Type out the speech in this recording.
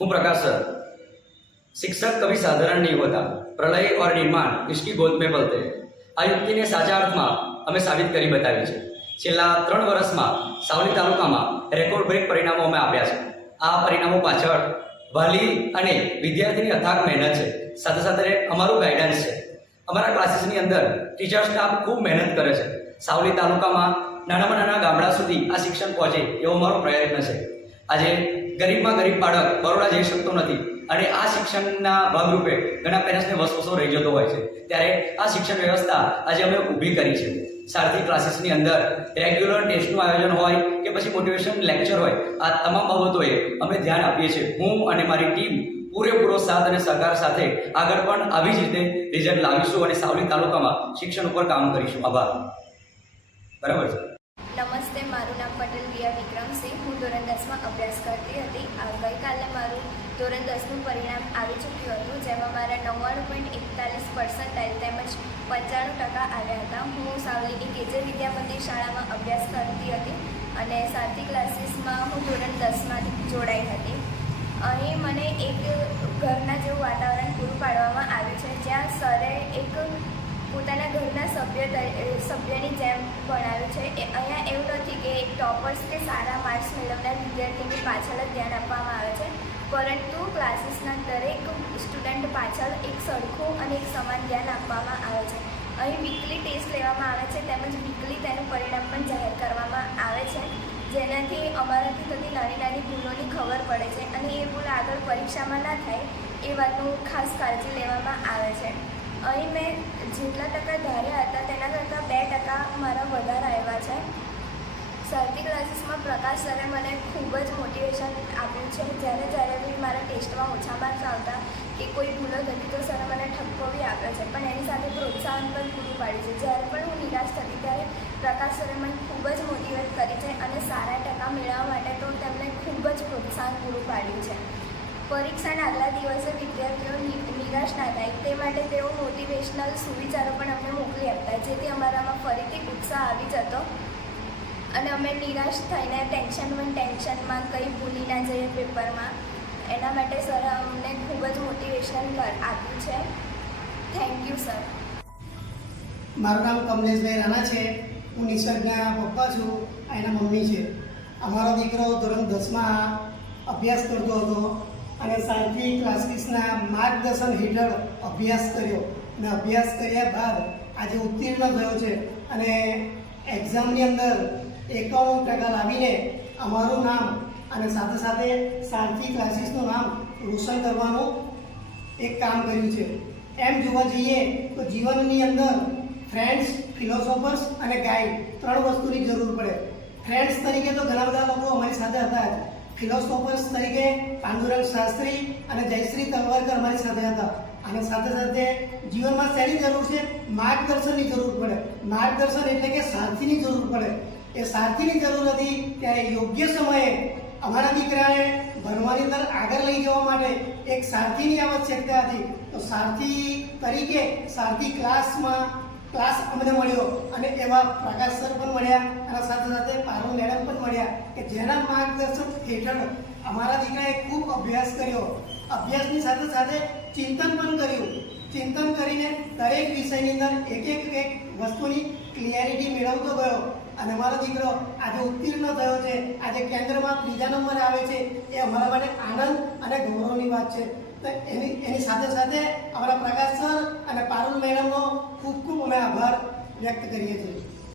हूँ प्रकाश सर। शिक्षक कभी साधारण नहीं होता। प्रलय और निर्माण इसकी गोद में पलते हैं। आ युक्तिने साचा अर्थमां અમે સાબિત કરી બતાવી છે। છેલ્લા 3 વર્ષમાં સાવલી તાલુકામાં રેકોર્ડ બ્રેક પરિણામો અમે આપ્યા છે। આ પરિણામો પાછળ વાલી અને વિદ્યાર્થીની અથાગ મહેનત છે, સાથે સાથે અમારું ગાઈડન્સ છે। અમારા ક્લાસીસની અંદર ટીચર સ્ટાફ ખૂબ મહેનત કરે છે। સાવલી તાલુકામાં નાનામાં નાના ગામડા સુધી આ શિક્ષણ પહોંચે એવો મારો પ્રયત્ન છે। આજે ગરીબમાં ગરીબ બાળક બરોડા જઈ શકતો નથી અને આ શિક્ષણના ભાગરૂપે ઘણા પેરેન્ટ્સને વસવસો રહી જતો હોય છે, ત્યારે આ શિક્ષણ વ્યવસ્થા આજે અમે ઊભી કરી છે। સારથી ક્લાસીસની અંદર રેગ્યુલર ટેસ્ટનું આયોજન હોય કે પછી મોટિવેશન લેક્ચર હોય, આ તમામ બાબતોએ અમે ધ્યાન આપીએ છીએ। હું અને મારી ટીમ પૂરેપૂરો સાથ અને સહકાર સાથે આગળ પણ આવી જ રીતે રિઝલ્ટ લાવીશું અને સાવલી તાલુકામાં શિક્ષણ ઉપર કામ કરીશું। આભાર। બરાબર છે। નમસ્તે, મારું નામ પટેલ રિયા વિક્રમસિંહ। હું ધોરણ 10માં અભ્યાસ કરતી હતી। ગઈકાલે મારું ધોરણ 10નું પરિણામ આવી ચૂક્યું હતું, જેમાં મારા 99.41% તેમજ 95% આવ્યા હતા। હું સાવલીની કેજે વિદ્યા મંદિર શાળામાં અભ્યાસ કરતી હતી અને સારથી ક્લાસીસમાં હું ધોરણ 10માં જોડાઈ હતી। અહીં મને એક ઘરના જેવું વાતાવરણ પૂરું પાડવામાં આવ્યું છે, જ્યાં સરે એક પોતાના ઘરના સભ્યની જેમ ભણાવ્યું છે। અહીંયા એવું નથી કે એક ટોપર્સ કે સારા માર્ક્સ મેળવનાર વિદ્યાર્થીની પાછળ જ ધ્યાન આપવામાં આવે છે, પરંતુ ક્લાસીસના દરેક સ્ટુડન્ટ પાછળ એક સરખું અને એક સમાન ધ્યાન આપવામાં આવે છે। અહીં વીકલી ટેસ્ટ લેવામાં આવે છે, તેમજ વીકલી તેનું પરિણામ પણ જાહેર કરવામાં આવે છે, જેનાથી અમારાથી થતી નાની નાની ભૂલોની ખબર પડે છે અને એ ભૂલ આગળ પરીક્ષામાં ના થાય એ વાતનું ખાસ કાળજી લેવામાં આવે છે। અહીં મેં જેટલા ટકા ધાર્યા હતા તેના કરતાં 2% મારા વધારે આવ્યા છે। સારથી ક્લાસીસમાં પ્રકાશ સરે મને ખૂબ જ મોટિવેશન આપ્યું છે। જ્યારે બી મારા ટેસ્ટમાં ઓછા માર્ક્સ આવતા કે કોઈ ભૂલો થતી તો સરે મને ઠપકો બી આપ્યો છે, પણ એની સાથે પ્રોત્સાહન પણ પૂરું પાડ્યું છે। જ્યારે પણ હું નિરાશ થતી ત્યારે પ્રકાશ સરે મને ખૂબ જ મોટિવેટ કરી છે અને સારા ટકા મેળવવા માટે તો તેમણે ખૂબ જ પ્રોત્સાહન પૂરું પાડ્યું છે। પરીક્ષાના આગલા દિવસે વિદ્યાર્થીઓ નિરાશ ના થાય તે માટે તેઓ મોટિવેશનલ સુવિચારો પણ અમને મોકલી આપતા, જેથી અમારામાં ફરીથી ઉત્સાહ આવી જતો અને અમે નિરાશ થઈને ટેન્શનમાં કંઈ ભૂલી ના જઈએ પેપરમાં। એના માટે સર અમને ખૂબ જ મોટિવેશન આપ્યું છે। Thank you sir. મારું નામ કમલેશભાઈ રાણા છે। હું નિસર્ગના પપ્પા છું, એના મમ્મી છે। અમારો દીકરો ધોરણ 10માં અભ્યાસ કરતો હતો અને સારથી ક્લાસીસના માર્ગદર્શન હેઠળ અભ્યાસ કર્યો અને અભ્યાસ કર્યા બાદ આજે ઉત્તીર્ણ થયો છે અને એક્ઝામની અંદર 91% લાવીને અમારું નામ અને સાથે સાથે સારથી ક્લાસીસનું નામ રોશન કરવાનું એક કામ કર્યું છે। એમ જોવા જઈએ તો જીવનની અંદર ફ્રેન્ડ્સ, ફિલોસોફર્સ અને ગાઈડ 3 વસ્તુની જરૂર પડે। ફ્રેન્ડ્સ તરીકે તો ઘણા બધા લોકો અમારી સાથે હતા જ। ફિલોસોફર્સ તરીકે પાંડુરંગ શાસ્ત્રી અને જયશ્રી તલવારકર અમારી સાથે હતા અને સાથે સાથે જીવનમાં શેની જરૂર છે? માર્ગદર્શનની જરૂર પડે। માર્ગદર્શન એટલે કે સારથીની જરૂર પડે। એ સારથીની જરૂર હતી ત્યારે યોગ્ય સમયે અમારા દીકરાને ભણવાની અંદર આગળ લઈ જવા માટે એક સારથીની આવશ્યકતા હતી। તો સારથી તરીકે સારથી ક્લાસ અમને મળ્યો અને એવા પ્રકાશ સર પણ મળ્યા અને સાથે સાથે પારુલ મેડમ પણ મળ્યા કે જેના માર્ગદર્શન હેઠળ અમારા દીકરાએ ખૂબ અભ્યાસ કર્યો। અભ્યાસની સાથે સાથે ચિંતન પણ કર્યું। ચિંતન કરીને દરેક વિષયની અંદર એક વસ્તુની ક્લિયરિટી મેળવતો ગયો અને અમારો દીકરો આજે ઉત્તીર્ણ થયો છે। આજે કેન્દ્રમાં 3જા નંબરે આવે છે, એ અમારા માટે આનંદ અને ગૌરવની વાત છે। તો એની સાથે સાથે અમારા પ્રકાશ સર અને પારુલ મેડમનો ખૂબ ખૂબ અમે આભાર વ્યક્ત કરીએ છીએ।